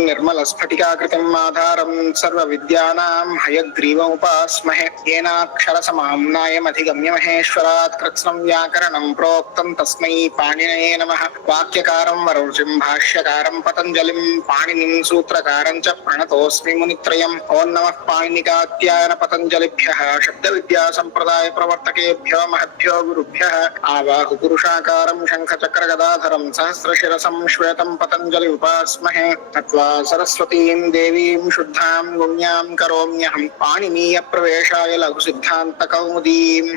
निर्मलस्फटिकाकृतिम् आधारं सर्वविद्यानां हयग्रीवमुपास्महे येनाक्षरसमाम्नायमधिगम्य महेश्वरात् कृत्स्नं व्याकरणं प्रोक्तं तस्मै पाणिनये नमः। वाक्यकारं वररुचिं भाष्यकारं पतञ्जलिं पाणिनिं सूत्रकारं च प्रणतोऽस्मि मुनित्रयम्। ॐ नमः पाणिनिकात्यायन पतञ्जलिभ्यः शब्दविद्यासम्प्रदाय प्रवर्तकेभ्यो महद्भ्यो गुरुभ्यः। आवाहु पुरुषाकारं शङ्खचक्रगदाधरं सहस्रशिरसं श्वेतं पतञ्जलि उपास्महे। नत्वा सरस्वतीं देवीं शुद्धां गुण्यां करोम्यहं पाणिनीय प्रवेशाय लघुसिद्धान्तकौमुदीम्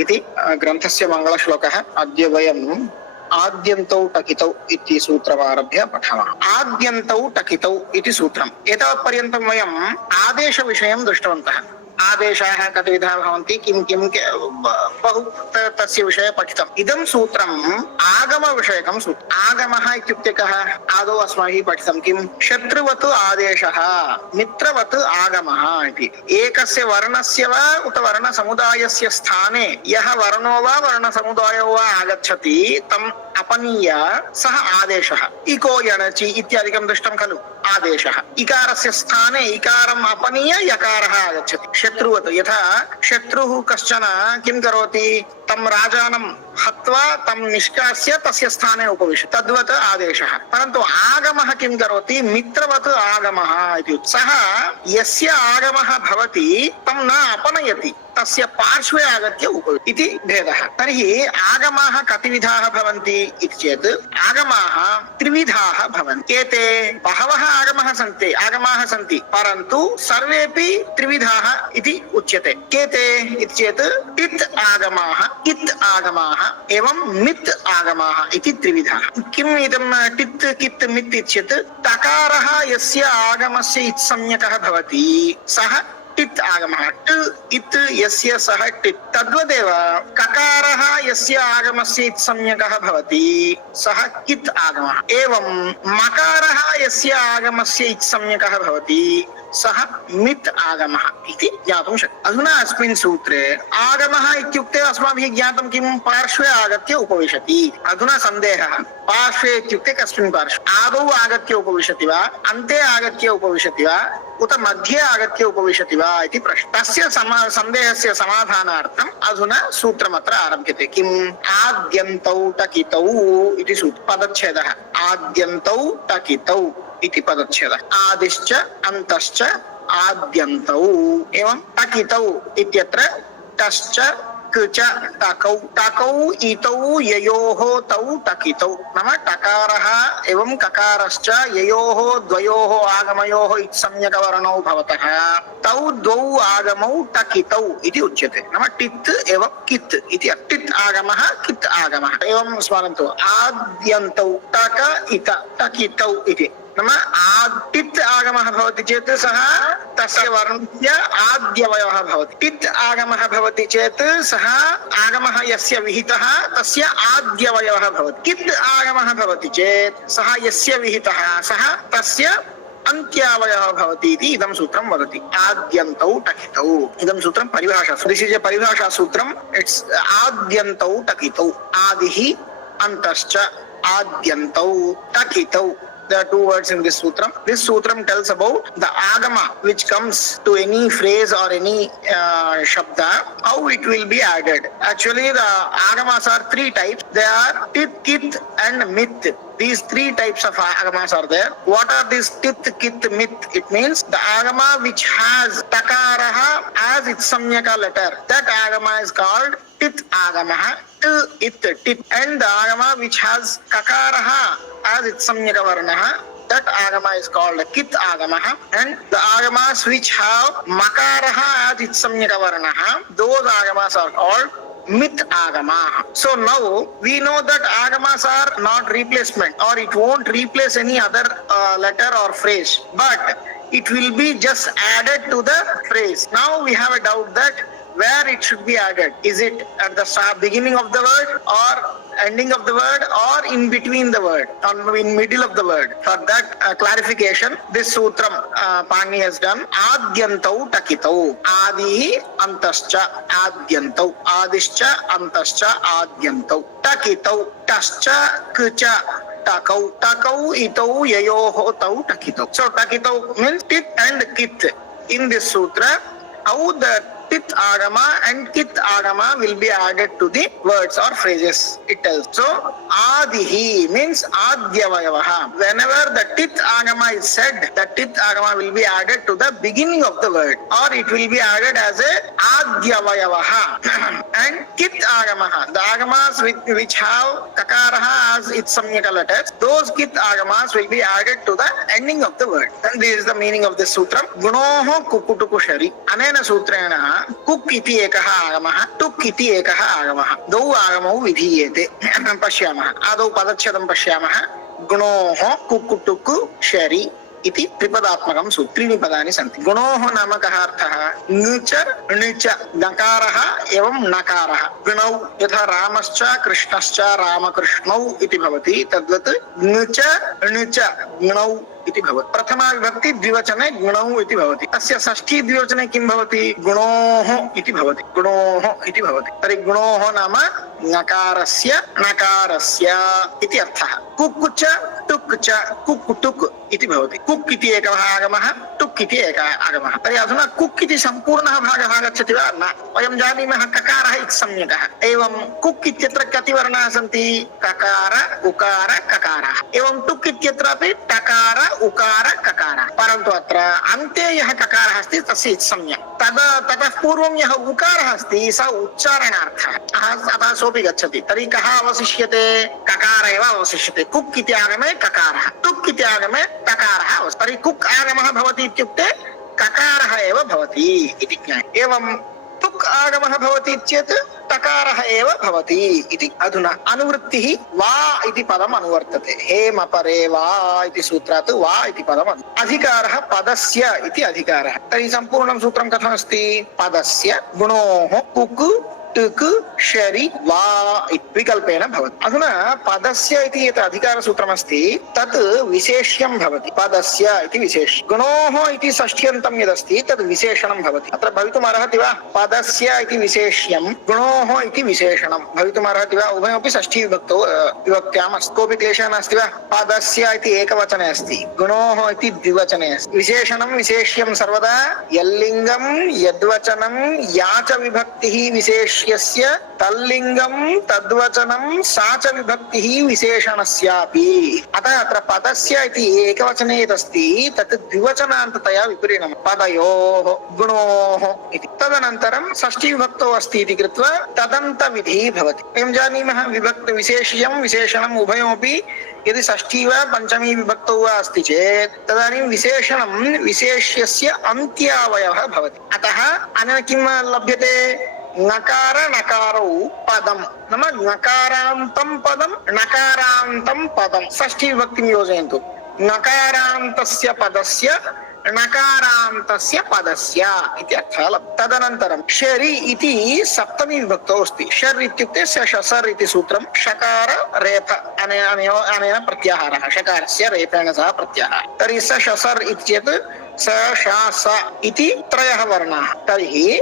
इति ग्रन्थस्य मङ्गलश्लोकः। अद्य वयम् आद्यन्तौ टकितौ इति सूत्रमारभ्य पठामः। आद्यन्तौ टकितौ इति सूत्रम्। एतावत्पर्यन्तं वयम् आदेशविषयं दृष्टवन्तः। आदेशाः कतिविधाः भवन्ति, किं किं बहु तस्य विषये पठितम्। इदं सूत्रम् आगमविषयकं सूत्रम्। आगमः इत्युक्ते कः? आदौ अस्माभिः पठितं किं? शत्रुवत् आदेशः, मित्रवत् आगमः इति। एकस्य वर्णस्य वा उत वर्णसमुदायस्य स्थाने यः वर्णो वा वर्णसमुदायो वा आगच्छति तम् अपनीय सः आदेशः। इको यणचि इत्यादिकं दृष्टं खलु। आदेशः इकारस्य स्थाने इकारम् अपनीय यकारः आगच्छति। शत्रुवत् यथा शत्रुः कश्चन किं करोति? तं राजानं हत्वा तं निष्कास्य तस्य स्थाने उपविशति, तद्वत् आदेशः। परन्तु आगमः किं करोति? मित्रवत् आगमः इति। सः यस्य आगमः भवति तं न अपनयति, तस्य पार्श्वे आगत्य उपविशति इति भेदः। तर्हि आगमाः कतिविधाः भवन्ति इति चेत् आगमाः त्रिविधाः भवन्ति। एते बहवः आगमाः सन्ति परन्तु सर्वेपि त्रिविधाः इति उच्यते। केते इति चेत् टित् आगमाः, इत् आगमाः एवं मित् आगमाः इति त्रिविधाः। किम् इदं टित् कित् मित् इति चेत् तकारः यस्य आगमस्य इत्संज्ञकः भवति सः टित् आगमः। ट इत् यस्य सः टित्। तद्वदेव ककारः यस्य आगमस्य इत्संज्ञकः भवति सः कित् आगमः। एवं मकारः यस्य आगमस्य इत्संज्ञकः भवति सः मित् आगमः इति ज्ञातुं शक्यते। अधुना अस्मिन् सूत्रे आगमः इत्युक्ते अस्माभिः ज्ञातं किं? पार्श्वे आगत्य उपविशति। अधुना सन्देहः, पार्श्वे इत्युक्ते कस्मिन् पार्श्वे? आदौ आगत्य उपविशति वा, अन्ते आगत्य उपविशति वा, उत मध्ये आगत्य उपविशति वा इति प्रश्नः। तस्य सन्देहस्य समाधानार्थम् अधुना सूत्रमत्र आरभ्यते। किम्? आद्यन्तौ टकितौ इति पदच्छेदः। आद्यन्तौ टकितौ इति पदच्छेदः। आदिश्च अन्तश्च आद्यन्तौ। एवं टकितौ इत्यत्र टश्च कच टकौ, टकौ इतौ ययोः तौ टकितौ। नाम टकारः एवं ककारश्च ययोः द्वयोः आगमयोः इत्संज्ञकवर्णौ भवतः तौ द्वौ आगमौ टकितौ इति उच्यते। नाम टित् एवं कित् इति। टित् आगमः, कित् आगमः। एवं स्मरन्तु। आद्यन्तौ टक इत टकितौ इति। नाम टित् आगमः भवति चेत् सः तस्य वर्णस्य आद्यवयवः भवति। टित् आगमः भवति चेत् सः आगमः यस्य विहितः तस्य आद्यवयवः भवति। कित् आगमः भवति चेत् सः यस्य विहितः सः तस्य अन्त्यावयवः भवति इति इदं सूत्रं वदति। आद्यन्तौ टकितौ इदं सूत्रं परिभाषा। दिस् इस् ए परिभाषा सूत्रम्। इट्स् आद्यन्तौ टकितौ। आदिः अन्तश्च आद्यन्तौ टकितौ. There are two words in this sutram. This sutram tells about the agama which comes to any phrase or any shabda, how it will be added. Actually, the agamas are three types. They are tit, kit and mit. These three types of agamas are there. What are these tit, kit, mit? It means the agama which has takaraha as its samyaka letter. That agama is called tit agama. It tit. And the agama which has kakaraha as its samyaka varnaha, that agama is called kit agama. And the agamas which have makaraha as its samyaka varnaha, those agamas are called mit agama. So now we know that agamas are not replacement, or it won't replace any other letter or phrase, but it will be just added to the phrase. Now we have a doubt that where it should be added. Is it at the beginning of the word, or ending of the word, or in between the word, or in middle of the word? For that clarification, this sutram Pani has done. Adyantau takitau. Adi antascha adyantau. Adischa antascha adyantau. Takitau. Tascha kucha takau. Takau itau yayoho tau takitau. So takitau means tit and kit. In this sutra, how the tit agama and kit agama will be added to the words or phrases. It tells. So adihi means adyavayavaha. Whenever the tit agama is said, the tit agama will be added to the beginning of the word, or it will be added as a adyavayavaha. And kit agamaha, the agamas which have kakaraha as its samyaka letters, those kit agamas will be added to the ending of the word. And this is the meaning of this sutra. Gunoho kukutukushari. Anena sutrena cook इति एकः आगमः, टुक् इति एकः आगमः, द्वौ आगमौ विधीयेते. पश्यामः, आदौ पदच्छेदं पश्यामः. गुणोः कुक्कुटुक् शरि इति त्रिपदात्मकं सूत्रं. त्रीणि पदानि सन्ति. गुणोः नाम कः अर्थः? ञ णिच नकारः एवं नकारः. गणौ यथा रामश्च कृष्णश्च रामकृष्णौ इति भवति, तद्वत् ञ णिच गणौ इति भवति. प्रथमा विभक्ति द्विवचने गुणौ इति भवति. तस्य षष्ठी द्विवचने किं भवति? गुणोः इति भवति. गुणोः इति भवति. तर्हि गुणोः नाम नकारस्य नकारस्य इति अर्थः. कुक् च टुक् च कुक्कुटुक् इति भवति. कुक् इति एकः आगमः, टुक् इति एकः आगमः. तर्हि अधुना कुक् इति सम्पूर्णः भागः आगच्छति वा? न. वयं जानीमः ककारः इति सम्यकः. एवं कुक् इत्यत्र कति वर्णाः सन्ति? ककार उकार ककारः. एवं टुक् इत्यत्रापि टकार उकार ककार. परन्तु अत्र अन्ते यः ककारः अस्ति तस्य सम्यक्. ततः पूर्वं यः उकारः अस्ति सः उच्चारणार्थः. अतः सोऽपि गच्छति. तर्हि कः अवशिष्यते? ककार एव अवशिष्यते. कुक् इति आगमे ककारः, टुक् इति आगमे टकारः. तर्हि कुक् आगमः भवति इत्युक्ते ककारः एव भवति इति ज्ञायते. एवं तुक् आगमः भवति चेत् तकारः एव भवति इति. अधुना अनुवृत्तिः वा इति पदम् अनुवर्तते. हेमपरे वा इति सूत्रात् वा इति पदम्. अधिकारः पदस्य इति अधिकारः. तर्हि सम्पूर्णं सूत्रं कथमस्ति? पदस्य गुणोः कुक् टुक् शरि वा विकल्पेन भवति. अधुना पदस्य इति यत् अधिकारसूत्रमस्ति तत् विशेष्यं भवति. पदस्य इति विशेष्यं. गुणोः इति षष्ठ्यन्तं यदस्ति तद् विशेषणं भवति. अत्र भवितुमर्हति वा? पदस्य इति विशेष्यं, गुणोः इति विशेषणं भवितुमर्हति वा? उभयमपि षष्ठी विभक्तौ विभक्त्याम् अस्ति. कोऽपि क्लेशः नास्ति वा? पदस्य इति एकवचने अस्ति, गुणोः इति द्विवचने अस्ति. विशेषणं विशेष्यं सर्वदा यल्लिङ्गं यद्वचनं या च विभक्तिः विशेष तल्लिंगं तद्वचनं सा च विभक्तिः विशेषणस्यापि. अतः अत्र पदस्य इति एकवचने यदस्ति तत् द्विवचनान्ततया विपरीणं. पदयोः गुणोः इति. तदनन्तरं षष्ठी विभक्तौ अस्ति इति कृत्वा तदन्तविधिः भवति. वयं जानीमः विभक्ति विशेष्यं विशेषणम् उभयमपि यदि षष्ठी वा पञ्चमी विभक्तौ वा अस्ति चेत् तदानीं विशेषणं विशेष्यस्य अन्त्यावयवः भवति. अतः अनेन किं लभ्यते? नकार नकारौ पदम नाम नकारान्तं पदम नकारान्तं पदम. षष्ठी विभक्तिं योजयन्तु. नकारान्तस्य पदस्य नकारान्तस्य पदस्य इति अर्थः लभ्यते. तदनन्तरं शरि इति सप्तमी विभक्तौ अस्ति. शर् इत्युक्ते शशर् इति सूत्रं. शकार रेफ अनेन प्रत्याहारः. शकारस्य रेफेण सह प्रत्याहारः. तर्हि स शशर् इत्येतत् स श स इति त्रयः वर्णाः. तर्हि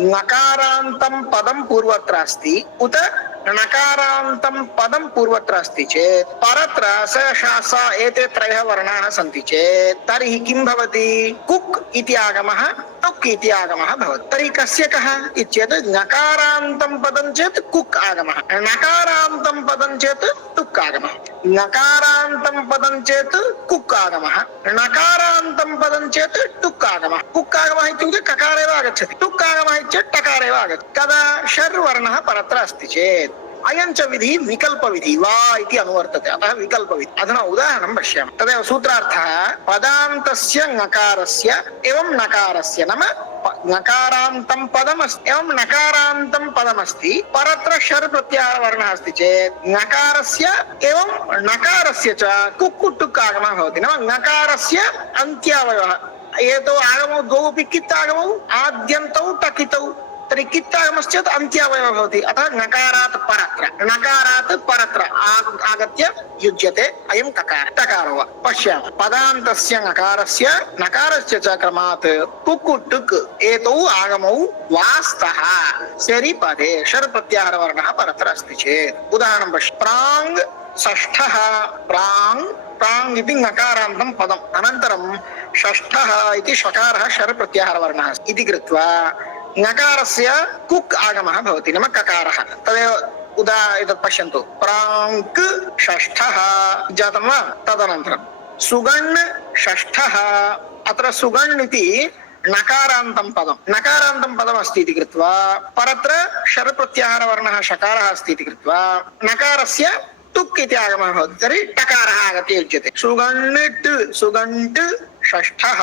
नकारान्तं पदं पूर्वत्र अस्ति उत नकारान्तं पदं पूर्वत्र अस्ति चेत् परत्र स श स एते त्रयः वर्णाः सन्ति चेत् तर्हि किं भवति? कुक् इति आगमः टुक् इति आगमः भवति. तर्हि कस्य कः इत्येतत् नकारान्तं पदं चेत् कुक् आगमः, नकारान्तं पदं चेत् टुक् आगमः. नकारान्तं पदं चेत् कुक् आगमः, नकारान्तं पदं चेत् टुक् आगमः. कुक् आगमः इत्युक्ते ककार एव आगच्छति. टुक् आगमः चेत् टकार एव आगच्छति. कदा? षर् वर्णः परत्र अस्ति चेत्. अयं च विधिः विकल्पविधिः वा इति अनुवर्तते. अतः विकल्पविधिः. अधुना उदाहरणं पश्यामः. तदेव सूत्रार्थः. पदान्तस्य नकारस्य एवं नकारस्य नाम नकारान्तं पदमस्ति एवं नकारान्तं पदमस्ति. परत्र षर् प्रत्याहारवर्णः अस्ति चेत् नकारस्य एवं नकारस्य च कुक्कुटुक् आगमः भवति. नाम नकारस्य अन्त्यावयवः. एतौ आगमौ द्वौ कित् आगमौ आद्यन्तौ टकितौ. तर्हि कित्तागमश्चेत् अन्त्यावयवः भवति. अतः नकारात् परत्र आगत्य युज्यते अयं ककार. टकारो वा. पश्यामः. पदान्तस्य नकारस्य नकारस्य च क्रमात् कुक्कुटुक् एतौ आगमौ वा स्तः शरि पदे. षर् प्रत्याहारवर्णः परत्र अस्ति चेत्. उदाहरणं पश्य. प्राङ् షష్ఠః ప్రాంగ్ ప్రాంగ్ ఇది నకారాంతం పదం అనంతరం షష్ఠః ఇది షకారः షర్ ప్రత్యాహారవర్ణः ఇది కృత్వా నకారస్య కుక్ ఆగమः భవతి నామ కకారः తదేవ एतत् पश्यन्तु प्राङ्क् षष्ठः जातं वा तदनन्तरं सुगण् षष्ठः अत्र सुगण् इति नकारान्तं पदमस्ति इति कृत्वा परत्र शर् प्रत्याहारवर्णः शकारः अस्ति इति कृत्वा नकारस्य तुक् इति आगमः भवति तर्हि टकारः आगत्य युज्यते सुगण्ट् षष्ठः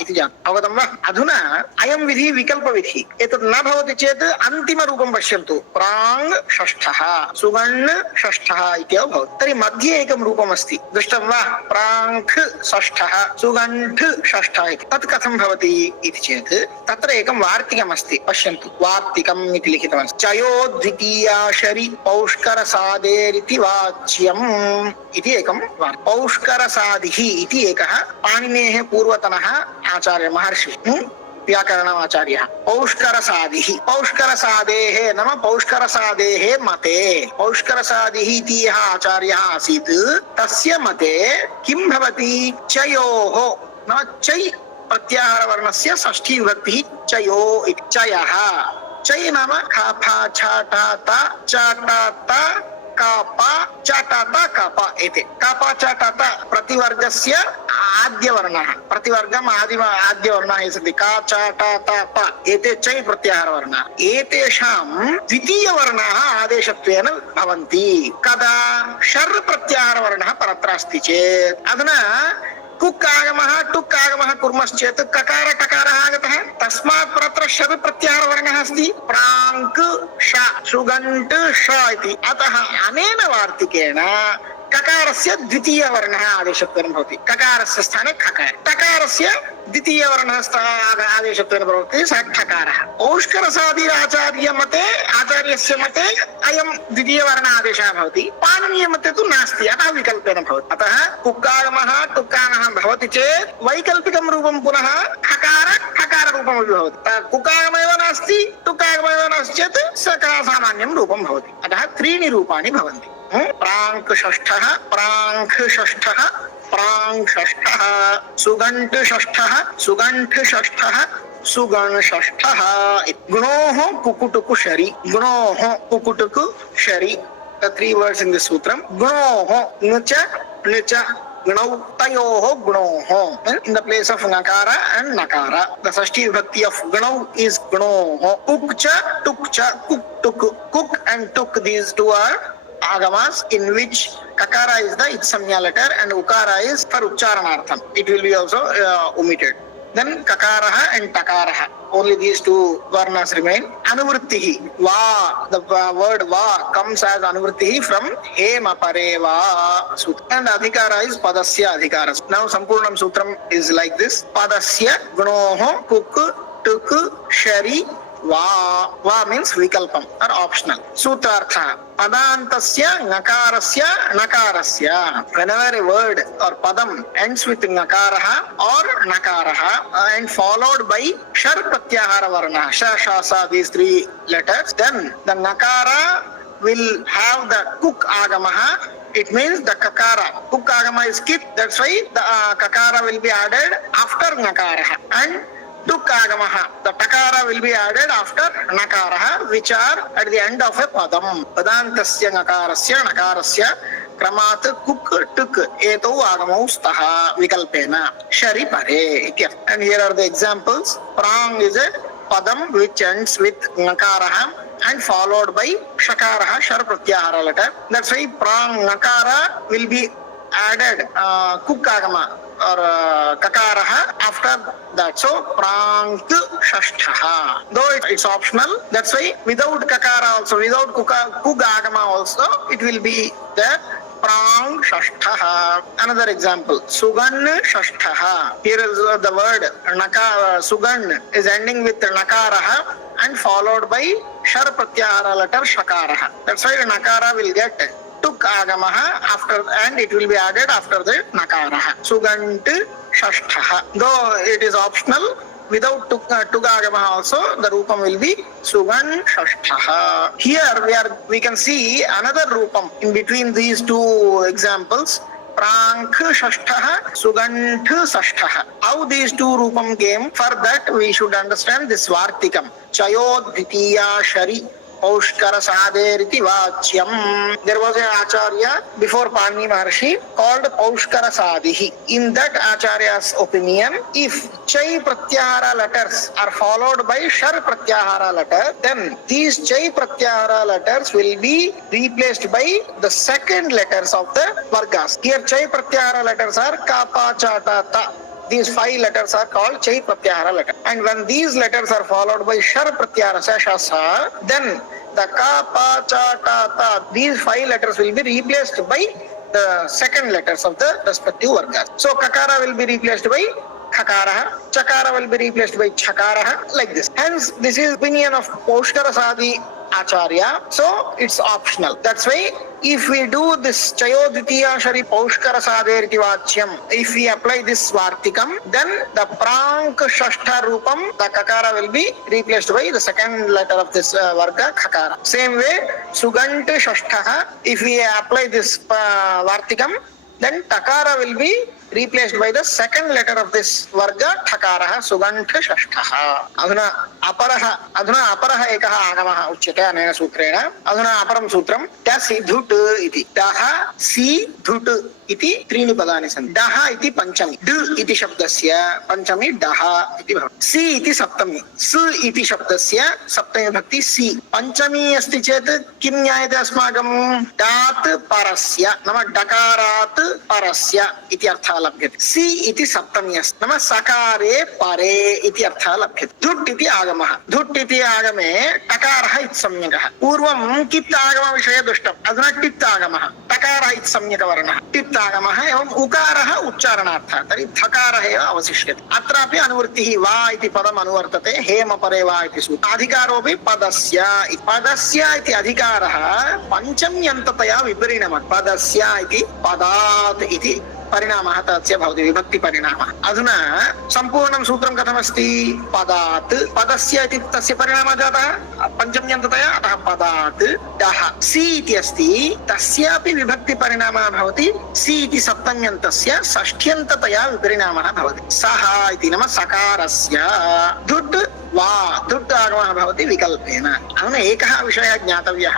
इति जातम् अवगतं वा अधुना अयं विधिः विकल्पविधिः एतत् न भवति चेत् अन्तिमरूपं पश्यन्तु प्राङ् षष्ठः सुगण् षष्ठः इत्येव भवति तर्हि मध्ये एकं रूपम् अस्ति दृष्टं वा प्राङ्ख् षष्ठः सुगण्ठ् षष्ठः इति तत् कथं भवति इति चेत् तत्र एकं वार्तिकम् अस्ति पश्यन्तु वार्तिकम् इति लिखितमस्ति चयो द्वितीया शरि पौष्करसादेरिति वाच्यम् इति एकं पौष्करसादिः इति एकः पाणिनेः पूर्वतनः आचार्य महर्षि व्याकरणाचार्यः पौष्करसादेः नाम पौष्करसादेः मते पौष्करसादिः इति यः आचार्यः आसीत् तस्य मते किं भवति चयोः नाम चै प्रत्याहारवर्णस्य षष्ठी विभक्तिः चयो इति चयः चै नाम खाफा छाटा ता चाटा ता कापा चाटाता कापा एते कापा चाटाता प्रतिवर्गस्य आद्यवर्णः प्रतिवर्गम् आद्यवर्णः सन्ति का चाटाता पा एते चै प्रत्याहारवर्णाः एतेषां द्वितीयवर्णाः आदेशत्वेन भवन्ति कदा शर् प्रत्याहारवर्णः परत्र अस्ति चेत् अधुना कुक् आगमः टुक् आगमः कुर्मश्चेत् ककार टकारः आगतः तस्मात् परत्र शर् प्रत्याहारवर्णः अस्ति प्राङ्क् ष सुगण्ट् ष इति अतः अनेन वार्तिकेन ककारस्य द्वितीयवर्णः आदेशत्वेन भवति ककारस्य स्थाने खकार टकारस्य द्वितीयवर्णः आदेशत्वेन भवति स ठकारः आचार्यस्य मते अयं द्वितीयवर्ण आदेशः भवति पाणिनीय मते तु नास्ति अतः विकल्पेन भवति अतः कुक्कागमः टुक्कागमः भवति चेत् वैकल्पिकं रूपं पुनः खकार रूपमपि भवति कुक्कागमेव नास्ति टुक्कागमेव नास्ति चेत् सामान्यं रूपं भवति अतः त्रीणि रूपाणि भवन्ति प्राङ्क् षष्ठः प्राङ्ख् षष्ठः प्राङ् षष्ठः सुगण्ट् षष्ठः सुगण्ठ् षष्ठः सुगण षष्ठः गुणोः कुकुटुकु शरि गुणोः कुकुटुकु शरि the three words in this sutram gunoh nuch plicha gnau tayoh gunoh in the place of nakara and nakara the Shashthi vibhakti of gnau is gunoh ukcha tukcha kuk and tuk these two are agamas in which kakara is the itsamya letter and ukara is for uchcharanartham it will be also omitted then kakaraha and takaraha only these two varnas remain anuvrittihi va the word va comes as anuvrittihi from hema pareva sutra and adhikara is padasya adhikara now sampurnam sutram is like this padasya gunoh kuk tuk shari va means vikalpam or optional sutrartha padantasya nakarasya whenever a word or padam ends with nakaraha or nakaraha and followed by shar pratyahara varna sha sha sa these three letters then the nakara will have the kuk agamaha it means the kakara kuk agama is skipped that's why the kakara will be added after nakaraha and Tukagamaha. The takara will be added after nakaraha, which are at the end of a padam. Padantasya nakarasya kramat kuk tuk eto agamau staha vikalpena shari pare. And here are the examples. Prang is a padam which ends with nakaraha and followed by shakaraha, shar pratyahara letter. That's why prang nakara will be added kukagama or kakaraha after that. So prank shashthaha. Though it's optional, that's why without kakara also, without kugagama also, it will be there. Prang shashthaha. Another example, sugan shashthaha. Here is the word sugan is ending with nakaraha and followed by shar pratyahara letter shakaraha. That's why nakara will get tuk agamaha after and it will be added after the nakaraha. Sugant shashthaha. Though it is optional, without tugagama also the rupam will be sugan shashtha. Here we can see another rupam in between these two examples. Prank shashtha, sugant sashtha. How these two rupam came? For that we should understand this vartikam. Chayodvitiya shari Paushkara Saderiti Vachyam. There was an Acharya before Pani Maharshi called Paushkara Sadihi. In that Acharya's opinion, if Chai Pratyahara letters are followed by Shar Pratyahara letter, then these Chai Pratyahara letters will be replaced by the second letters of the Vargas. Here Chai Pratyahara letters are Kapa Chata Ta. These 5 letters are called Chai Pratyahara letter. And when these letters are followed by Shar Pratyahara Shasa, then the Ka, Pa, Cha, Ta, Ta, these 5 letters will be replaced by the second letters of the respective vargas. So Kakara will be replaced by Khakara, Chakara will be replaced by Chakara, like this. Hence, this is opinion of Paushkara Sadi Acharya, so it's optional. That's why if we do this Chayodvitiya Shari Paushkara Saderiti Vachyam, if we apply this Vartikam, then the Prank Shashtha Rupam, the Kakara will be replaced by the second letter of this Varga, Khakara. Same way, Sugant Shashtha, if we apply this Vartikam, then Takara will be replaced by the second letter of this varga Thakaraha Sugantha Shashthaha. Adhuna aparaha ekaha agamaha uchyate anena sutrena. Adhuna aparam sutram tasi dhut iti. Daha si dhut iti त्रीणि पदानि सन्ति. दह इति पंचमी, ड इति शब्दस्य पंचमी दह इति भवति. सी इति सप्तमी, स इति शब्दस्य सप्तमी विभक्ति सी. पंचमी अस्ति चेत् किं ज्ञायते अस्माकं? डात् परस्य नाम डकारात् परस्य इति अर्थः लभ्यते. सी इति सप्तमी अस्ति नाम सकारे परे इति अर्थः लभ्यते. धुट् इति आगमः. धुट् इति आगमे टकारः इति सम्यकः. पूर्वं कित् आगम विषये दृष्टम्. अधुना टित् आगमः. टकारः इति सम्यकवर्णः. टित् आगमः एवं उकारः उच्चारणार्थः. तर्हि धकारः एव अवशिष्यते. अत्रापि अनुवृत्तिः वा इति पदम् अनुवर्तते. हेम परे वा इति सूत्रम्. अधिकारोऽपि पदस्य. पदस्य इति अधिकारः पञ्चम्यन्ततया विपरिणमति. पदस्य इति पदात् इति परिणामः तस्य भवति, विभक्ति परिणामः. अधुना सम्पूर्णं सूत्रं कथमस्ति? पदात् पदस्य इति तस्य परिणामः जातः पञ्चम्यन्ततया, अतः पदात् डः. सी इति अस्ति, तस्यापि विभक्ति परिणामः भवति. सी इति सप्तम्यन्तस्य षष्ठ्यन्ततया विपरिणामः भवति. सः इति नाम सकारस्य. धुट् वा धुट् आगमः भवति विकल्पेन. अधुना एकः विषयः ज्ञातव्यः.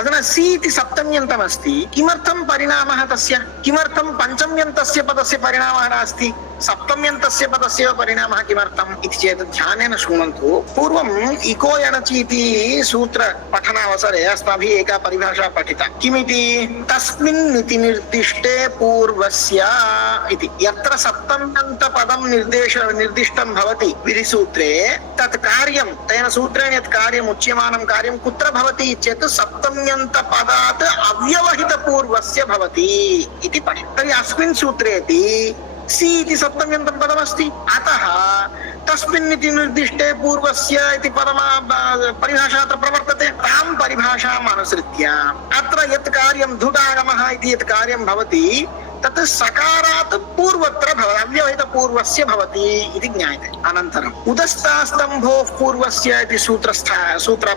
अधुना सी इति सप्तम्यन्तमस्ति, किमर्थं परिणामः तस्य? किमर्थं पञ्चम्यन्तस्य पदस्य परिणामः नास्ति? सप्तम्यन्तस्य पदस्य परिणामः किमर्थम् इति चेत् ध्यानेन शृण्वन्तु. पूर्वम् इको यणचि इति सूत्र पठनावसरे अस्माभिः एका परिभाषा पठिता. किमिति? तस्मिन् इति निर्दिष्टे पूर्वस्य इति. यत्र सप्तम्यन्त पदं निर्दिष्टं भवति विधिसूत्रे, तत् कार्यं तेन सूत्रेण यत् कार्यम् उच्यमानं कार्यं कुत्र भवति चेत् सप्तम्यन्त पदात् अव्यवहित पूर्वस्य भवति इति पठितं. तर्हि अस्मिन् सूत्रेपि सी इति सप्तम्यन्तं पदमस्ति, अतः तस्मिन् इति निर्दिष्टे पूर्वस्य इति परिभाषा अत्र प्रवर्तते. तां परिभाषाम् अनुसृत्य अत्र यत् कार्यं धुडागमः इति यत् कार्यं भवति तत् सकारात् पूर्वत्र भवति, अव्यवहित पूर्वस्य भवति इति ज्ञायते. अनन्तरम् उदस्तास्तम्भोः पूर्वस्य इति सूत्र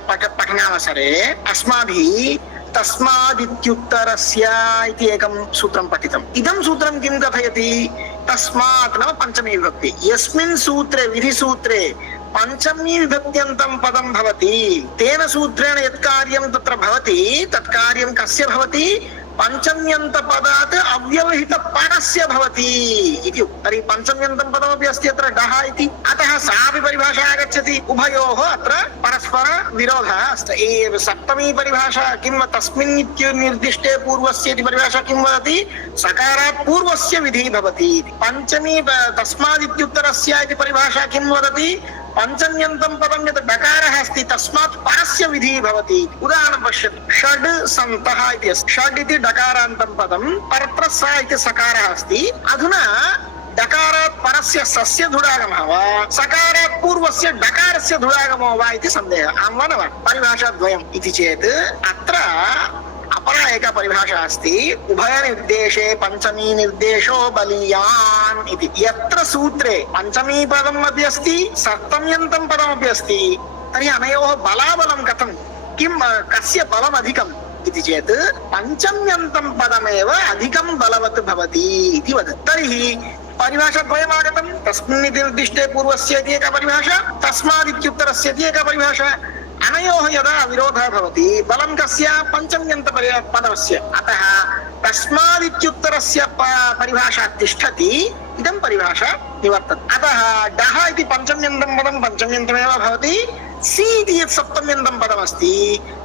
पठनावसरे अस्माभिः तस्मादित्युत्तरस्य इति एकं सूत्रं पठितम्. इदं सूत्रं किं कथयति? तस्मात् नाम पञ्चमी विभक्ति. यस्मिन् सूत्रे विधिसूत्रे पञ्चमी विभक्त्यन्तं पदं भवति, तेन सूत्रेण यत् कार्यं तत्र भवति तत् कार्यं कस्य भवति? पञ्चम्यन्त पदात् अव्यवहित परस्य भवति इति. तर्हि पञ्चम्यन्तं पदमपि अस्ति अत्र डः इति, अतः सापि परिभाषा आगच्छति. उभयोः अत्र परस्पर विरोधः अस्ति. सप्तमी परिभाषा किं? तस्मिन् निर्दिष्टे पूर्वस्य इति परिभाषा किं वदति? सकारात् पूर्वस्य विधिः भवति. पञ्चमी तस्मादित्युत्तरस्य इति परिभाषा किं वदति? पञ्चम्यन्तं पदं यत् डकारः अस्ति तस्मात् परस्य विधिः भवति. उदाहरणं पश्यतु. षड् सन्तः इति अस्ति. षड् इति डकारान्तं पदं, परत्र स इति सकारः अस्ति. अधुना डकारात् परस्य सस्य धुडागमः वा सकारात् पूर्वस्य डकारस्य धुडागमो वा इति सन्देहः. आं वा न वा? परिभाषाद्वयम् इति चेत् अत्र अपरा एका परिभाषा अस्ति उभय निर्देशे पंचमी निर्देशो बलीयान् इति। यत्र सूत्रे पंचमी पदम् अपि अस्ति सप्तम्यन्तं पदमपि अस्ति तर्हि अनयोः बलाबलं कथं किं कस्य बलम् अधिकम् इति चेत् पञ्चम्यन्तं पदमेव अधिकं बलवत् भवति इति वदति। तर्हि परिभाषा द्वयमागतं तस्मिन् इति निर्दिष्टे पूर्वस्य इति एका परिभाषा तस्मादित्युत्तरस्य इति एका परिभाषा। अनयोः यदा विरोधः भवति बलं कस्य पञ्चम्यन्त पदस्य अतः तस्मादित्युत्तरस्य परिभाषा तिष्ठति इदं परिभाषा निवर्तते। अतः डः इति पञ्चम्यन्तं पदं पञ्चम्यन्तमेव भवति। सी इति यत् सप्तम्यन्तं पदमस्ति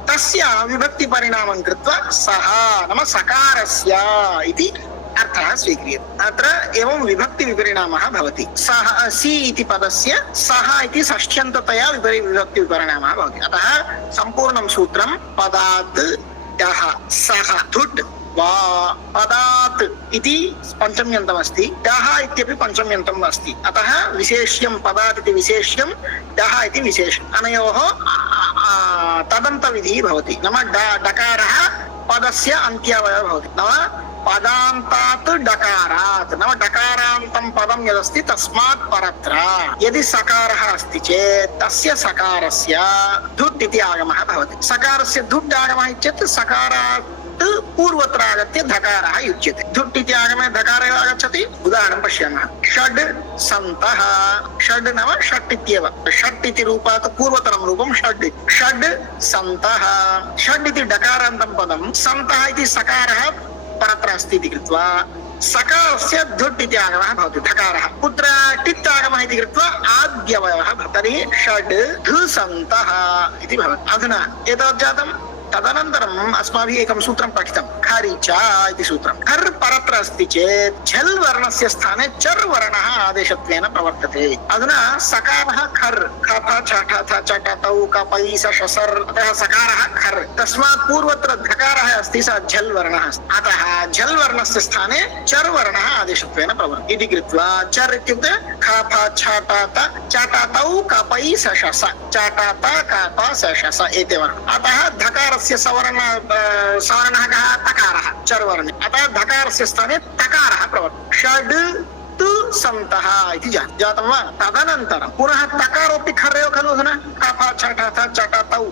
तस्य विभक्तिपरिणामं कृत्वा सः नाम सकारस्य इति अर्थः स्वीक्रियते। अत्र एवं विभक्ति विपरिणामः भवति। सः सी इति पदस्य सः इति षष्ठ्यन्ततया विभक्ति विपरिणामः भवति। अतः सम्पूर्णं सूत्रं पदात् डः सः धुट् वा पदात् इति पञ्चम्यन्तमस्ति डः इत्यपि पञ्चम्यन्तम् अस्ति। अतः विशेष्यं पदात् इति विशेष्यं डः इति विशेष्यम् अनयोः तदन्तविधिः भवति। नाम डकारः पदस्य अन्त्यावयवः भवति। नाम पदान्तात् डकारात् नाम डकारान्तं पदं यदस्ति तस्मात् परत्र यदि सकारः अस्ति चेत् तस्य सकारस्य धुट् इति आगमः भवति। सकारस्य धुट् आगमः इत्येतत् सकारात् पूर्वत्र आगत्य धकारः युज्यते। धुट् इति आगमे धकारः आगच्छति। उदाहरणं पश्यामः षड् सन्तः षड् नाम षट् इत्येव षट् इति रूपात् पूर्वतरं रूपं षड् षड् सन्तः षड् इति डकारान्तं पदं सन्तः इति सकारः परत्र अस्ति इति कृत्वा सकारस्य धुट् इति आगमः भवति धकारः कुत्र टित् आगमः इति कृत्वा आद्यवयवः भवति। तर्हि षड् धुसन्तः इति भवति। अधुना एतावत् जातं। तदनन्तरम् अस्माभिः एकं सूत्रं पठितं खरिच इति सूत्रं। खर् परत्र अस्ति चेत् झल् वर्णस्य स्थाने चर् वर्णः आदेशत्वेन प्रवर्तते। अधुना सकारः खर् खप छठ थ चट तौ कपै सशसर् अतः सकारः खर् तस्मात् पूर्वत्र धकारः अस्ति स झल् वर्णः अस्ति। अतः झल् वर्णस्य स्थाने चर् वर्णः आदेशत्वेन प्रवर्तते इति कृत्वा चर् इत्युक्ते खप छट त चट तौ कपै सशस चट त कप सशस एते वर्णः। अतः धकार सवर्णः कः तकारः चर्वर्णे अतः धकारस्य स्थाने तकारः प्रवर्तते। षड् तु सन्तः इति जातं वा। तदनन्तरं पुनः तकारोऽपि खर्रेव खलु अधुना कफ छठ थ चट तौ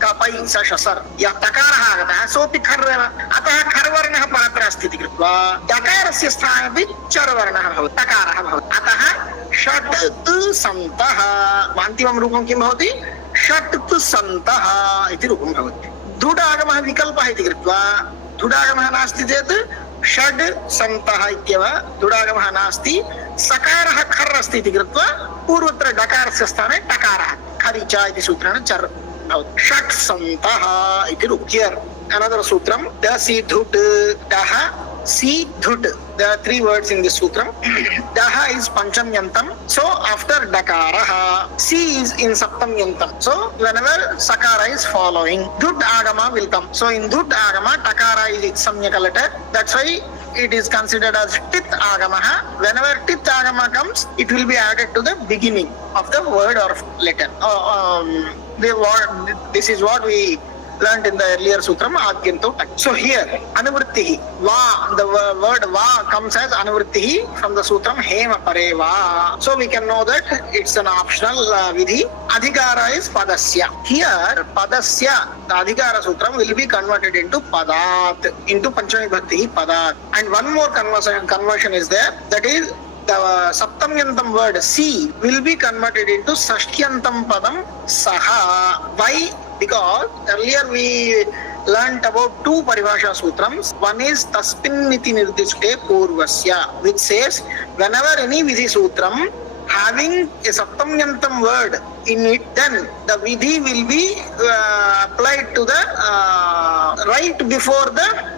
कपै सशसर् यः तकारः आगतः सोऽपि खर्रेव। अतः खर्वर्णः परत्र अस्ति इति कृत्वा दकारस्य स्थाने अपि चर्वर्णः भवति तकारः भवति। अतः षट् तु सन्तः अन्तिमं रूपं किं भवति षट् तु सन्तः इति रूपं भवति। धुडागमः विकल्पः इति कृत्वा धुडागमः नास्ति चेत् षड् सन्तः इत्येव धुडागमः नास्ति। सकारः खर् अस्ति इति कृत्वा पूर्वत्र डकारस्य स्थाने टकारः खरिच इति सूत्रेण चर् भवति। षट् सन्तः इति रूपं। हियर् अनदर सूत्रं द सी धुट् डः सी धुट्. There are three words in this sutram. Daha is panchamyantam. So after dakaraha, C is in saptamyantam. So whenever sakara is following, dhut agama will come. So in dhut agama, takara is samyaka letter. That's why it is considered as tit agamaha. Whenever tit agama comes, it will be added to the beginning of the word or letter. This is what we learned in the earlier sutram adyanto. So here anuvrittihi va, the word va comes as anuvrittihi from the sutram hema pare va. So we can know that it's an optional vidhi. Adhikara is padasya. Here padasya, the adhikara sutram will be converted into padat, into panchami bhakti padat. And one more conversion is there, that is the saptamyantam word si will be converted into sashtyantam padam saha. Why? Because earlier we learnt about two paribhasha sutrams. One is tasmin iti nirdishte purvasya, which says whenever any vidhi sutram having a saptamyantam word in it, then the vidhi will be applied to the right before the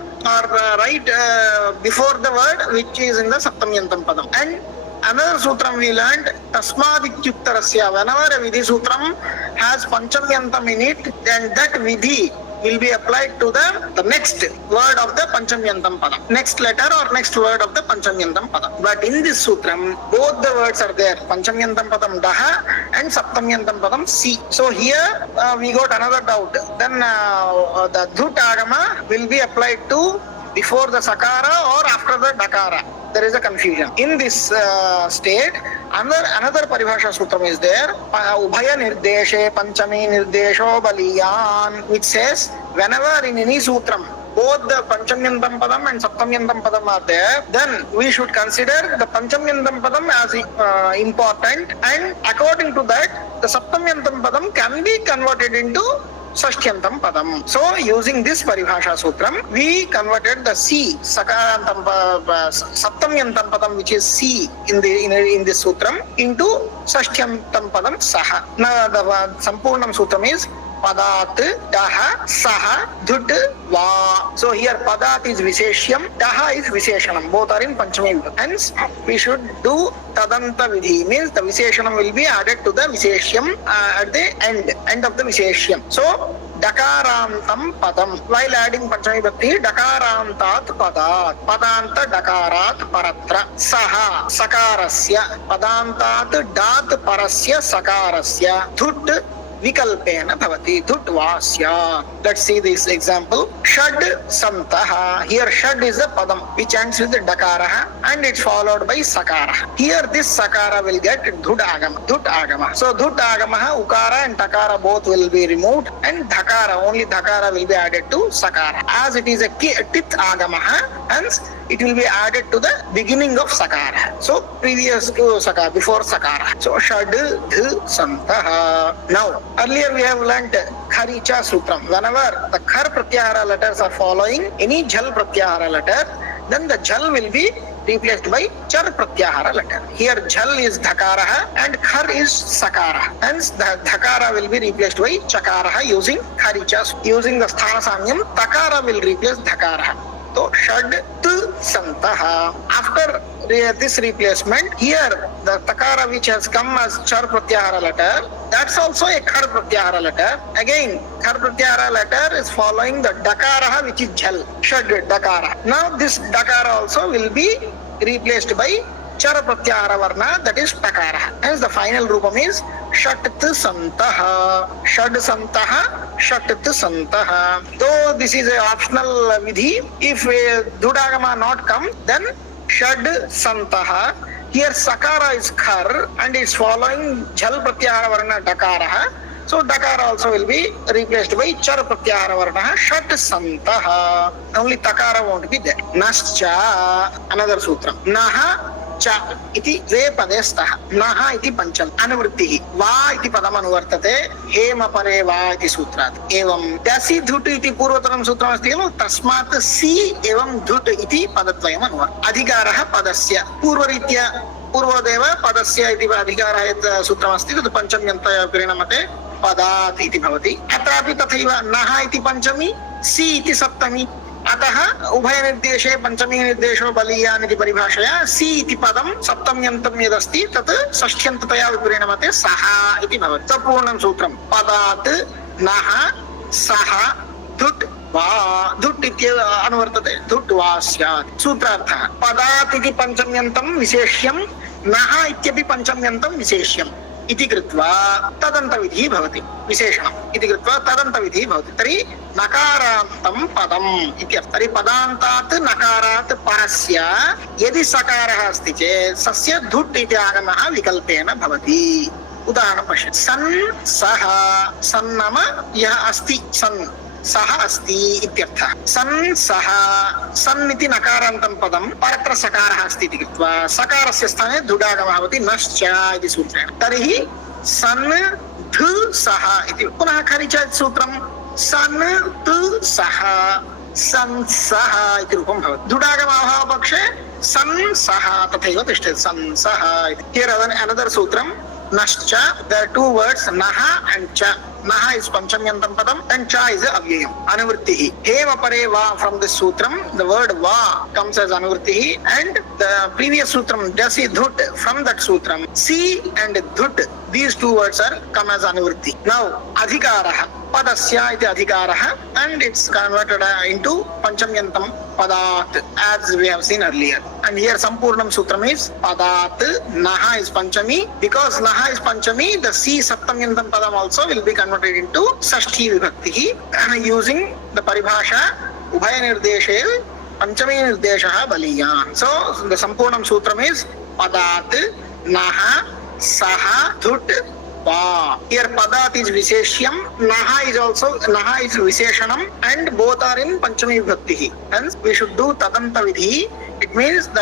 before the word which is in the saptamyantam padam. And another sutram we learned tasmadityuttarasya, whenever a vidhi sutram has panchamyantam in it, then that vidhi will be applied to the next word of the Panchamyantam padam, next letter or next word of the Panchamyantam padam. But in this sutram, both the words are there, Panchamyantam padam daha and Saptamyantam padam si. So here we got another doubt. Then the dhut agama will be applied to before the sakara or after the dakara. There is a confusion. In this state, another paribhasha sutram is there, ubhaya nirdeshe panchami nirdesho baliyan, which says whenever in any sutram both the Panchamyantam padam and Saptamyantam padam are there, then we should consider the Panchamyantam padam as important, and according to that the Saptamyantam padam can be converted into Sashtyantam padam. So using this paribhasha sutram, we converted the C, Sakarantam, Saptamyantam padam, which is C in this sutram, into Sashtyantam padam saha. Now the Sampurnam sutram is Padat, Daha, Saha, Dhut, Va. So here Padat is Visheshyam, Daha is Visheshanam. Both are in Panchami. Hence we should do Tadanta Vidhi, means the Visheshanam will be added to the Visheshyam at the end of the Visheshyam. So Dakarantam Padam. While adding Panchami Bhakti, Dakarantat Padat, Padanta Dakarat Paratra, Saha, Sakarasya, Padantat Dat Parasya Sakarasya, Dhut Vikalpena bhavati, dhutvasya. Let's see this example. Shad santaha. Here shad is the padam which ends with the dakara and it's followed by sakara. Here this sakara will get dhut agama. So dhut agama, ukara and takara both will be removed, and dhakara, only dhakara will be added to sakara. As it is a tit agama, hence it will be added to the beginning of sakara. So previous to sakara, before sakara. So shad dh santaha. Now earlier we have learnt kharicha sutram. Whenever the khar pratyahara letters are following any jhal pratyahara letter, then the jhal will be replaced by char pratyahara letter. Here jhal is dhakara and khar is sakara. Hence the dhakara will be replaced by chakara using kharicha. Using the sthana samyam, takara will replace dhakara. So shad t santaha. After this replacement, here the takara which has come as char pratyahara letter, that's also a khar pratyahara letter. Again, khar pratyahara letter is following the dakara which is jhal, shad dakara. Now this dakara also will be replaced by chara pratyahara varna, that is takara. Hence the final rupam is shat santaha, shad santaha, shat santaha. Though this is a optional vidhi, if dhudagama not come, then shad santaha. Here sakara is khar and is following jhal pratyahara varna dakara. So dakara also will be replaced by char pratyahara varna shat santaha. Only takara won't be there. Nascha, another sutra. Naha cha iti dve pade staha. Naha iti pancham anuvrittihi. Va iti padam anuvartate. Hema pare va iti sutrat. Evam dasi dhut iti purvatanam sutram asti khelu. Tasmat si evam dhut iti padatvayam anuvartate. Adhikaraha padasya. Purvadeva padasya iti adhikaraha yat sutram asti khelu. Panchamyantaya pirinamate padat iti bhavati. Atrapi tathaiva naha iti panchami, si iti saptami. अतः उभय निर्देशे पंचमी निर्देशो बलीयान इति परिभाषया सी इति पदं सप्तम्यन्तं यदस्ति तत् षष्ठ्यन्ततया विपरिणमते सहा इति भवति. संपूर्णं सूत्रं पदात् नः सः धुट् वा. धुट् इत्येव अनुवर्तते. धुट् वा स्यात्. सूत्रार्थः पदात् इति पञ्चम्यन्तं विशेष्यं, नः इत्यपि पञ्चम्यन्तं विशेष्यम् इति कृत्वा तदन्तविधिः भवति. विशेषणम् इति कृत्वा तदन्तविधिः भवति. तर्हि नकारान्तं पदम् इत्यर्थः. तर्हि पदान्तात् नकारात् परस्य यदि सकारः अस्ति चेत् सस्य धुट् इति आगमः विकल्पेन भवति. उदाहरणं पश्य. सन् सः. सन् नाम यः अस्ति. सन् सः अस्ति इत्यर्थः. सन् सः. सन् इति नकारान्तं पदं परत्र सकारः अस्ति इति कृत्वा सकारस्य स्थाने धुडागमः भवति नश्च इति सूत्रेण. तर्हि सन् ध सः इति. पुनः खरिच सूत्रं सन् त सः सन् सः इति रूपं भवति. धुडागमाभावपक्षे सन् सः तथैव तिष्ठति. सन् सः इति. Here another सूत्रं नश्च. There are two words naha and cha. naha is panchamyantam padam and cha is avyayam. Anuvritti. Hema pare va from this sutram, the word va comes as anuvritti, and the previous sutram dasi dhut from that sutram, si and dhut, these two words are come as anuvritti. Now adhikaraha, padasya iti adhikaraha, and it's converted into panchamyantam padat, as we have seen earlier. And here sampurnam sutram is padat, naha is panchami. Because naha is panchami, the si saptamyantam padam also will be converted into sashti vibhakti, using the paribhasha ubhaya nirdeshe panchami nirdeshaha baliyan. So the sampurnam sutram is padat, naha, saha, dhut, va. Here padat is visheshyam, naha is visheshanam, and both are in panchami vibhakti. Hence we should do tadanta vidhi. It means the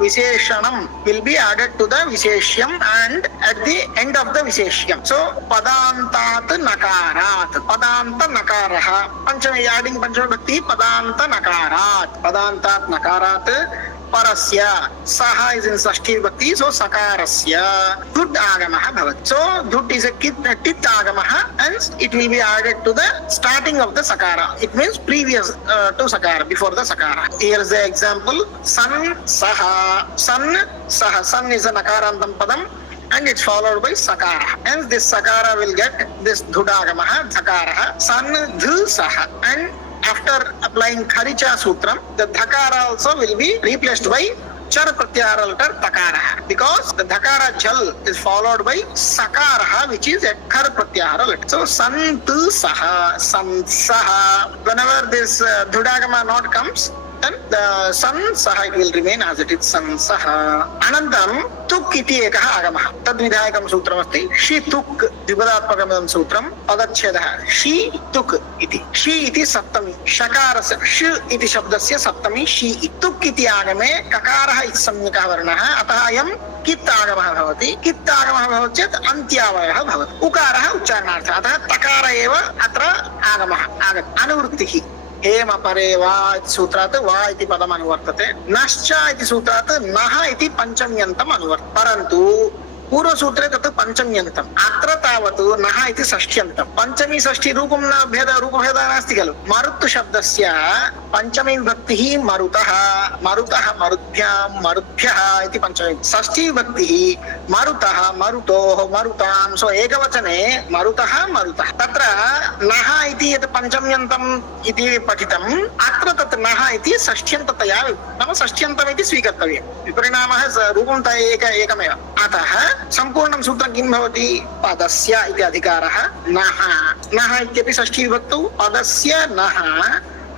visheshanam will be added to the visheshyam and at the end of the visheshyam. So padantat nakarat, padanta nakaraha, panchami, adding panchami vibhakti, padanta nakarat, padantat nakarat. Parasya, saha is in sashti vibhakti, so sakarasya dhut agamaha bhavat. So dhut is a tit agamaha, and it will be added to the starting of the sakara. It means previous to sakara, before the sakara. Here is the example: san, saha, san, saha. San is a nakarantam padam, and it's followed by sakara. Hence this sakara will get this dhudagamaha, sakara, san, dhu, saha. And after applying kharicha sutram, the dhakara also will be replaced by char pratyahara letter takara, because the dhakara jal is followed by sakara, which is a khar pratyahara letter. So sant saha, sansaha. Whenever this dhudagama not comes, then the san saha, it will remain as it is, sansaha. Anantaram tuk iti ekah agamaha, tad vidhayakam sutram asti. Shi tuk dvipadatmakam sutram, padachhedah shi tuk iti. Shi iti saptami, shakarasya sh iti shabdasya saptami shi. Tuk iti agame kakarah iti samyakah varnah, atah ayam कित् आगमः भवति. कित् आगमः भवति चेत् अन्त्यावयः भवति. उकारः उच्चारणार्थः, अतः तकार एव अत्र आगमः आगतः. अनुवृत्तिः हेम परे वा इति सूत्रात् वा इति पदम् अनुवर्तते. नश्च इति सूत्रात् नः इति पञ्चम्यन्तम् अनुवर्तते. परन्तु पूर्वसूत्रे तत् पञ्चम्यन्तम्, अत्र तावत् नः इति षष्ठ्यन्तम्. पञ्चमी षष्ठी रूपभेदः नास्ति खलु. मरुत् शब्दस्य पञ्चमी विभक्तिः मरुतः, मरुतः, मरुद्भ्यां, मरुद्भ्यः इति पञ्चमी. षष्ठी विभक्तिः मरुतः, मरुतोः, मरुतां. सो एकवचने मरुतः, मरुतः. तत्र नः इति यत् पञ्चम्यन्तम् इति पठितम्, अत्र तत् नः इति षष्ठ्यन्ततया, नाम षष्ठ्यन्तम् इति स्वीकर्तव्यम्. विपरिणामः रूपं एकमेव. अतः सम्पूर्णं सूत्रं किं भवति? पदस्य इति अधिकारः नः. नः इत्यपि षष्ठी विभक्तौ. पदस्य नः,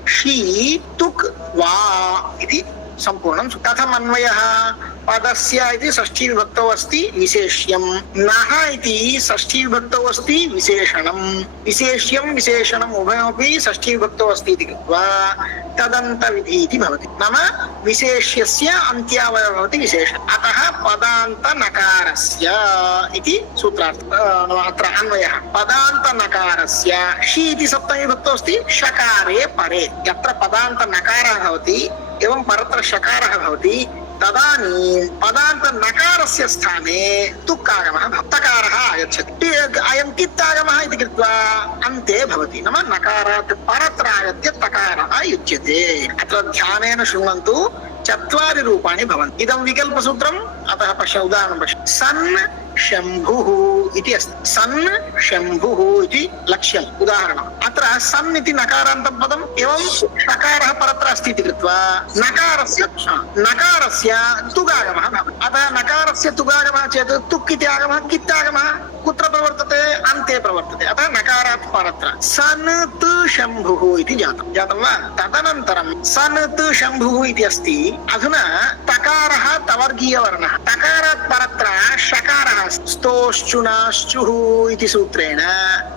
शी तुक् वा इति सम्पूर्णं. कथम् अन्वयः? पदस्य इति षष्ठी विभक्तौ अस्ति विशेष्यं, नः इति षष्ठी विभक्तौ अस्ति विशेषणं. विशेष्यं विशेषणम् उभयमपि षष्ठी विभक्तौ अस्ति इति कृत्वा तदन्तविधि इति भवति. नाम विशेष्यस्य अन्त्यावयवः भवति विशेषणम्. अतः पदान्तनकारस्य इति सूत्रार्थः, अत्र अन्वयः. पदान्तनकारस्य शी इति सप्तमी विभक्तौ अस्ति षकारे परे. यत्र पदान्तनकारः भवति एवं परत्र षकारः भवति, तदानीं पदान्त नकारस्य स्थाने तुक्कागमः तकारः आगच्छति. अयं कित्तागमः इति कृत्वा अन्ते भवति, नाम नकारात् परत्र आगत्य तकारः युज्यते. अत्र ध्यानेन शृण्वन्तु. चत्वारि रूपाणि भवन्ति. इदं विकल्पसूत्रम्. अतः उदाहरणं पश्य. सन् शम्भुः इति अस्ति. सन् शम्भुः इति लक्ष्यम्. उदाहरणम्. अत्र सन् इति नकारान्तं पदम्, एवं षकारः परत्र अस्ति इति कृत्वा नकारस्य तुगागमः भवति. अतः नकारस्य तुगागमः चेत् तुक् इति आगमः कित्तागमः कुत्र प्रवर्तते? अन्ते प्रवर्तते. अतः नकारात् परत्र सन् तु शम्भुः इति जातं वा? तदनन्तरं सन् तु शम्भुः इति अस्ति. अधुना तकारः तवर्गीयवर्णः. तकारात् परत्र षकारः स्तोश्चुनाश्चुः इति सूत्रेण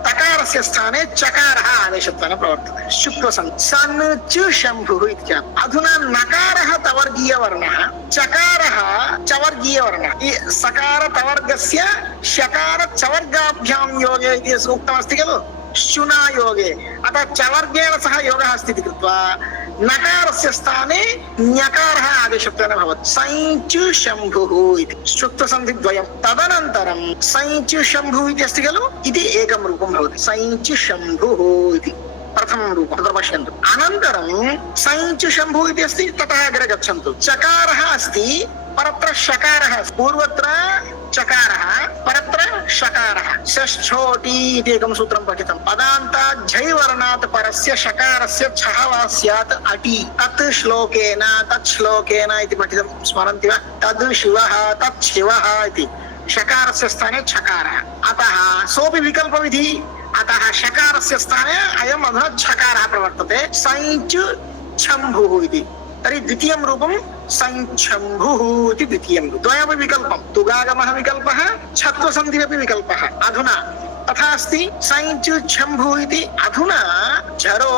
तकारस्य स्थाने चकारः आदेशत्वेन प्रवर्तते. शुक्लसन् सन् च शम्भुः इति जातम्. अधुना नकारः तवर्गीयवर्णः, चकारः चवर्गीयवर्णः. सकार तवर्गस्य षकार चवर्गाभ्यां योगे इति उक्तमस्ति खलु, शुना योगे. अतः चवर्गेण सह योगः अस्ति इति कृत्वा नकारस्य स्थाने ञकारः आदेशत्वेन भवति सञ्च शम्भुः इति श्रुत्वसन्धिद्वयं तदनन्तरं सञ्च शम्भुः इति अस्ति खलु इति एकं रूपं भवति सञ्च शम्भुः इति प्रथमं रूपं तत्र पश्यन्तु अनन्तरं सञ्च शम्भुः इति अस्ति ततः अग्रे गच्छन्तु चकारः अस्ति परत्र शकारः पूर्वत्र चकारः परत्र शकारः षष्ठोटी इति एकं सूत्रं पठितं पदान्तात् झै वर्णात् परस्य शकारस्य छः वा स्यात् अटि तत् श्लोकेन तत् श्लोकेन इति पठितं स्मरन्ति वा तद् शिवः तत् शिवः इति शकारस्य स्थाने छकारः अतः सोऽपि विकल्पविधि अतः शकारस्य स्थाने अयम् अधुना छकारः प्रवर्तते सञ्च शम्भुः इति तर्हि द्वितीयं रूपं सञ्छम्भुः इति द्वितीयं रूपं द्वयमपि विकल्पं तुगागमः विकल्पः छत्वसन्धिरपि विकल्पः अधुना तथा अस्ति सञ्च शम्भुः इति अधुना झरो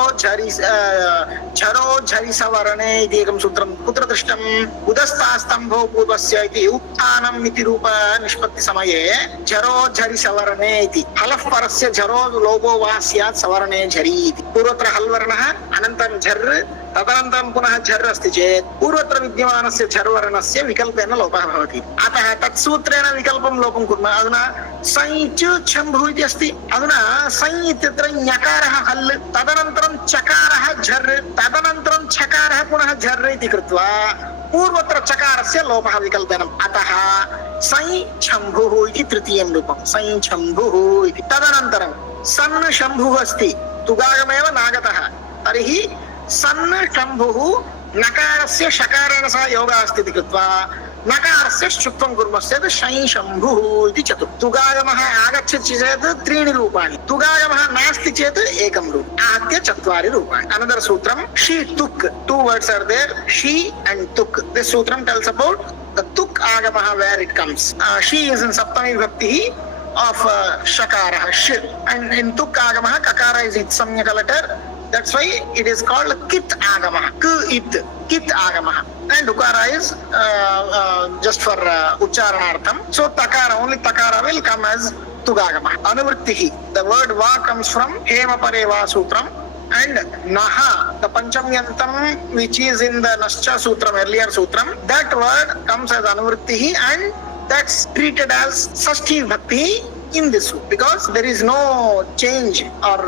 झरि सवर्णे इति एकं सूत्रं कुत्र दृष्टम् उदस्तास्तम्भो पूर्वस्य इति उत्थानम् इति रूप निष्पत्ति समये झरो झरि सवर्णे इति हलः परस्य झरो लोभो वा स्यात् सवर्णे झरि इति पूर्वत्र हल् वर्णः अनन्तरं झर् तदनन्तरं पुनः झर् अस्ति चेत् पूर्वत्र विद्यमानस्य झर् वर्णस्य विकल्पेन लोपः भवति अतः तत्सूत्रेण विकल्पं लोपं कुर्मः अधुना सञ्च शम्भुः इति अस्ति अधुना सञ् इत्यत्र ञकारः हल् तदनन्तरं चकारः झर् तदनन्तरं छकारः पुनः झर् इति कृत्वा पूर्वत्र चकारस्य लोपः विकल्पेन अतः सञ् शम्भुः इति तृतीयं रूपं सञ् शम्भुः इति तदनन्तरं सन् शम्भुः अस्ति तुगागमेव नागतः तर्हि सन् शम्भुः नकारस्य शकारेण सह योगः अस्ति इति कृत्वा नकारस्य श्चुत्वं कुर्मश्चेत् शञ् शम्भुः इति चतुर्थः तुगागमः आगच्छति चेत् त्रीणि रूपाणि तुगागमः नास्ति चेत् एकं रूपम् आहत्य चत्वारि रूपाणि अनदर सूत्रं शी तुक् टू वर्ड्स आर देयर शी एंड तुक् दिस सूत्रं टेल्स अबाउट द तुक् आगमः वेयर इट कम्स शी इज इन सप्तमी विभक्ति of shakarah sh and in tuk agamah kakara is its samyaka letter. That's why it is called kit agamah kit agamah and ukara is just for ucharanartham. So takara only takara will come as tugagamah. Anuvrittihi, the word va comes from hema pare va sutram and naha, the panchamyantam which is in the nascha sutram, earlier sutram, that word comes as anuvrittihi and that's treated as Sashti Bhakti in this because there is no change or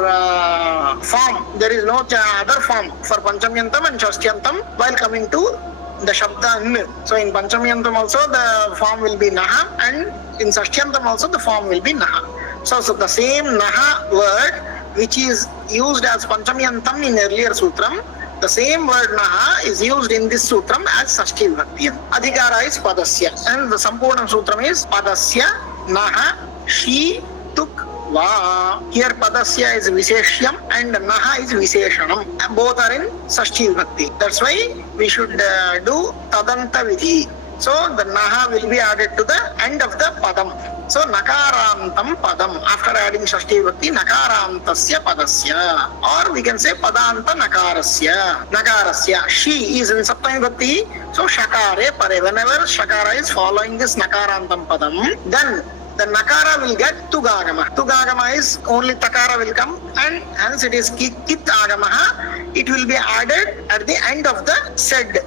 form. There is no other form for Panchamyantam and Shastyantam while coming to the Shabda N. So in Panchamyantam also the form will be Naha and in Shastyantam also the form will be Naha. So the same Naha word which is used as Panchamyantam in earlier sutram, the same word naha is used in this sutram as Sashti Vibhakti. Adhikara is padasya and the Sampurnam sutram is padasya naha she tuk va. Here padasya is Viseshyam and naha is Viseshanam. Both are in Sashti Vibhakti. That's why we should do Tadanta Vidhi. So the naha will be added to the end of the padam. So nakarantam padam. After adding Shashti Vibhakti, nakarantasya padasya. Or we can say padanta nakarasya. She is in Saptami Vibhakti. So shakare pare. Whenever shakara is following this nakarantam padam, then the nakara will get tugagama. Tugagama is only takara will come and hence it is kit agamaha. It will be added at the end of the said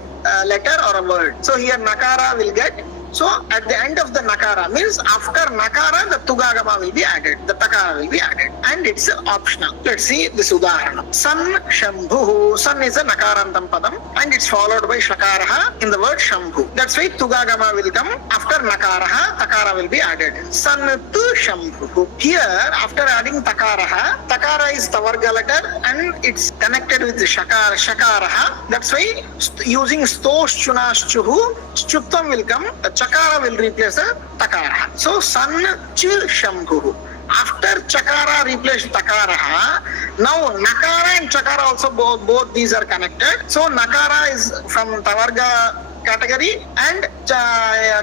letter or a word. So here nakara will get. So at the end of the nakara means after nakara the tugagama will be added. The takara will be added and it's optional. Let's see this udaharana. San shambhuhu. San is a nakarantam padam and it's followed by shakaraha in the word shambhu. That's why tugagama will come after nakaraha. Takara will be added. San tu shambhuhu. Here after adding takaraha, takara is tavarga letter and it's connected with the shakaraha. That's why using stoshchunashchuhu, shchuttam will come. The chakara will replace the takara. So san ch shambhuhu. After chakara replace takara, now nakara and chakara also both these are connected. So nakara is from tavarga category and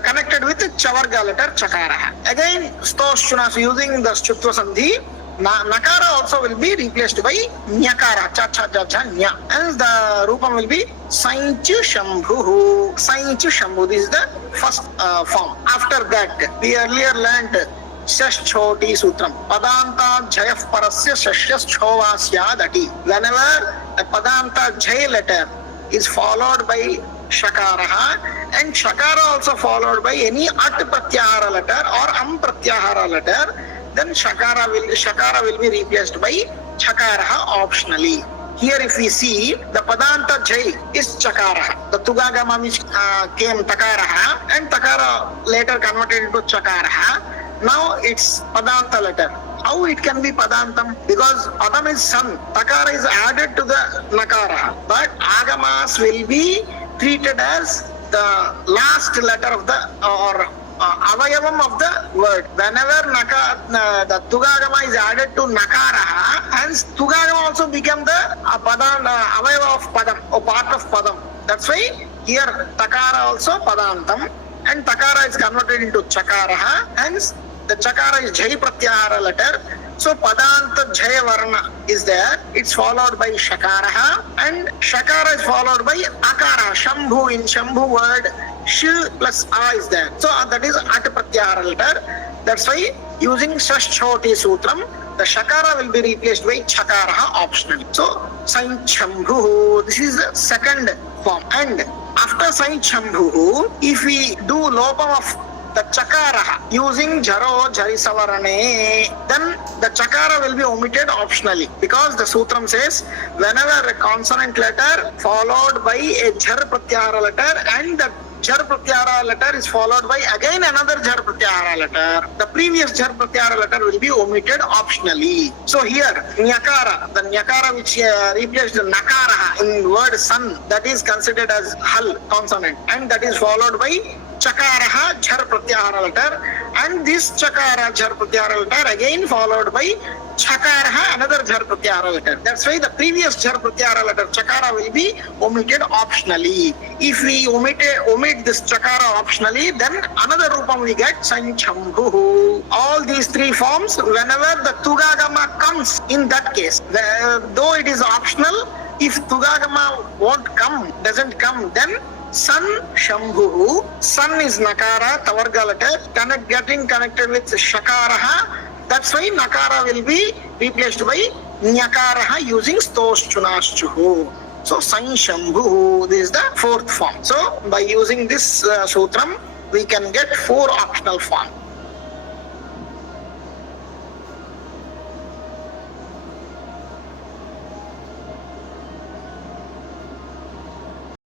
connected with the chavarga letter chakara. Again stoshchunas using the shutva sandhi. Nakara also will be replaced by nyakara, cha cha cha cha nya, and the rupam will be sainch shambhuhu. Sainch shambhu, this is the first form. After that, we earlier learned Shashchoti Sutram. Padanta Jayaf Parasya Shashyas Chovasyadati. Whenever a padanta jay letter is followed by shakaraha, and shakara also followed by any at pratyahara letter or am pratyahara letter, then shakara will be replaced by chakaraha optionally. Here if we see, the padanta jay is chakaraha. The tugagama which came takaraha, and takara later converted into chakaraha. Now it's padanta letter. How it can be padantam? Because padam is sun, takara is added to the nakara, but agamas will be treated as the last letter of the or avayavam of the word. Whenever the tugagama is added to nakaraha, hence tugagama also become the avayava of padam or part of padam. That's why here takara also padantam, and takara is converted into chakaraha, hence the chakara is jai pratyahara letter. So padanta jaya varna is there. It's followed by shakaraha, and shakara is followed by akara. Shambhu, in Shambhu word, sh plus a is there. So that is at pratyahara letter. That's why using Shashchoti Sutram, the shakara will be replaced by chakaraha optionally. So Sain Shambhu, this is the second form. And after Sain Shambhu, if we do lopam of the chakara using jaro jarisavarane, then the chakara will be omitted optionally, because the sutram says whenever a consonant letter followed by a jar pratyahara letter and the jar pratyahara letter is followed by again another jar pratyahara letter, the previous jar pratyahara letter will be omitted optionally. So here nyakara, the nyakara which replaced the nakara in word sun, that is considered as hal consonant, and that is followed by chakaraha jar pratyahara letter, and this chakara jar pratyahara letter again followed by chakaraha another jar pratyahara letter. That's why the previous jar pratyahara letter chakara will be omitted optionally. If we omit this chakara optionally, then another rupam we get sanchambhu. All these three forms, whenever the tugagama comes, in that case, though it is optional, if tugagama doesn't come, then San Shambhu. Sun is nakara, tavarga letter, getting connected with shakaraha. That's why nakara will be replaced by nyakaraha using stoshchunashchuhu. So San Shambhu, this is the fourth form. So by using this sutram, we can get 4 optional forms.